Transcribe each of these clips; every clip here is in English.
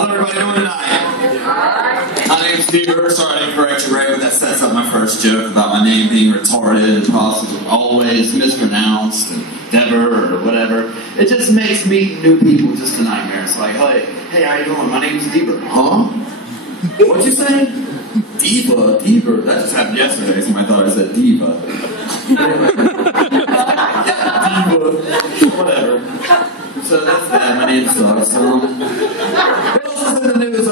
How's everybody doing tonight? My name's Deber. Sorry I didn't correct you right, but that sets up my first joke about my name being retarded and possibly always mispronounced and Deber or whatever. It just makes meeting new people just a nightmare. It's like, hey, how you doing? My name's Deber. Huh? What'd you say? Deber. That just happened yesterday. Somebody thought I said diva. Yeah, diva. Whatever. So that's that. My name sucks. What else is in the news?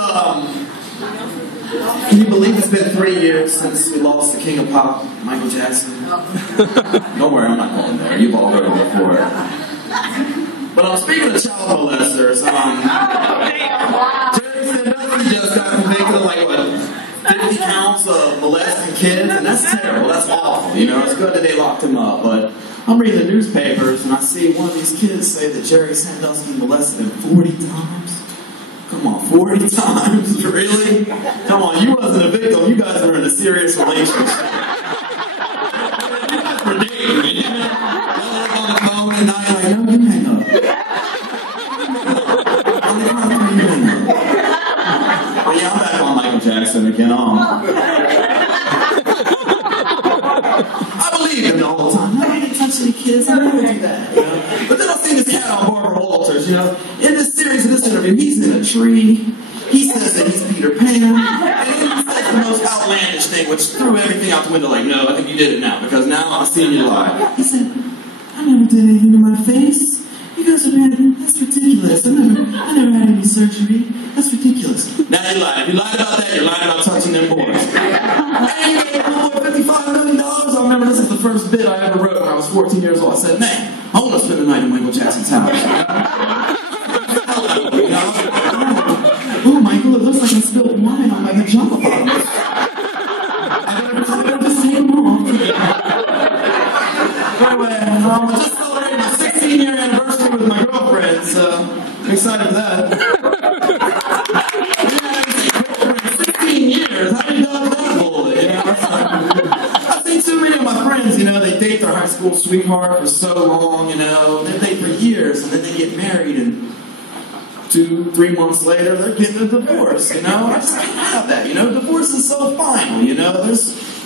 Can you believe it's been 3 years since we lost the king of pop, Michael Jackson? Don't worry, I'm not going there. You've all heard it before. But speaking of child molesters, Jerry Sandusky just got convicted of 50 counts of molesting kids, and that's terrible. That's awful. You know, it's good that they locked him up, but I'm reading the newspapers and I see one of these kids say that Jerry Sandusky molested him 40 times. Come on, 40 times? Really? Come on, you wasn't a victim. You guys were in a serious relationship. You guys were dating. You know? On the phone at night, like, no, you hang up. But yeah, I'm back on Michael Jackson again. I believed him the whole time. No, I didn't touch any kids. I never do that. You know? But then I seen this cat on Barbara Walters. You know, in this series, in this interview, he's in a tree. He says that he's Peter Pan, and then he says the most outlandish thing, which threw everything out the window. Like, no, I think you did it now because now I've seen you lie. He said, "I never did anything to my face. You guys are mad. That's ridiculous. I never had any surgery. That's ridiculous." Now you lied. If you lied about that, you're lying about touching them boys. And you gave the boy $55 million. I remember this is the first bit I ever wrote when I was 14 years old. I said, "Man, I want to spend the night in Michael Jackson's house." You know? Oh, Michael, it looks like I spilled wine on my pajama bottoms. I better just take them off. Anyway, I just celebrated my 16-year anniversary with my girlfriend, so I'm excited for that. 16 years? How do you dodge that bullet? You know? I've seen too many of my friends, you know, they date their high school sweetheart for so long, you know, they date for years, and then they get married, and 2-3 months later, they're getting a divorce, you know? I just can't have that, you know? Divorce is so final, you know?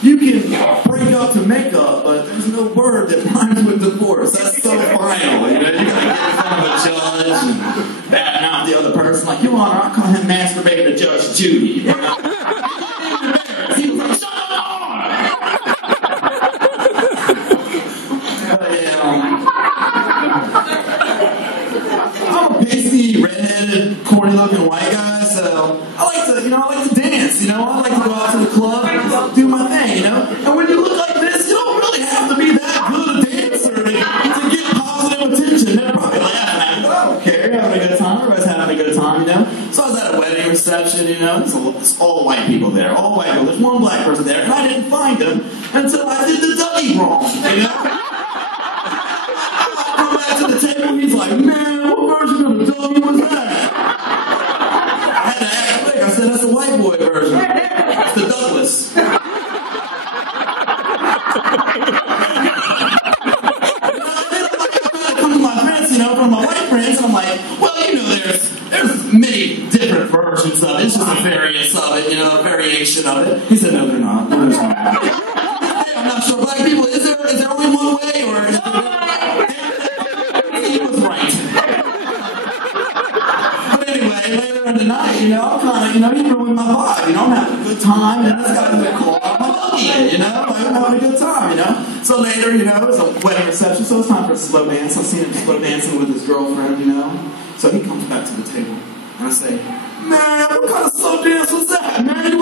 You can break up to make up, but there's no word that rhymes with divorce. That's so final, you know? You gotta get in front of a judge and badmouth the other person. Like, Your Honor, I call him masturbating to Judge Judy, you know? He was like, shut up! I'm a pasty, redheaded, corny-looking white guy, so I like to dance, you know? I like to go out to the club and do my thing, you know? And when you look like this, you don't really have to be that good a dancer to get positive attention. They're probably laughing at me, but I don't care. You're having a good time. Everybody's having a good time, you know? So I was at a wedding reception, you know? There's all white people there, all white people. There's one black person there, and I didn't find him until I did the Dougie wrong, you know? To the table, he's like, "Man, what version of the Dougie was that?" I had to act quick. I said, "That's the white boy version. It's the Douglas." I come to my friends, you know, from my white friends, and I'm like, "Well, you know, there's many different versions of it. It's just a variance of it, you know, a variation of it." He said, "No, they're not. No, there's not." Hey, I'm not sure. Black people, is there only one way, or is there? He was right. But anyway, later in the night, you know, I'm kind of, you know, he ruined my vibe. You know, I'm having a good time, and this guy's been called my Dougie, you know? I'm having a good time, you know? So later, you know, it was a wedding reception, so it's time for a slow dance. I've seen him slow dancing with his girlfriend, you know? So he comes back to the table, and I say, "Man, what kind of slow dance was that? Man, you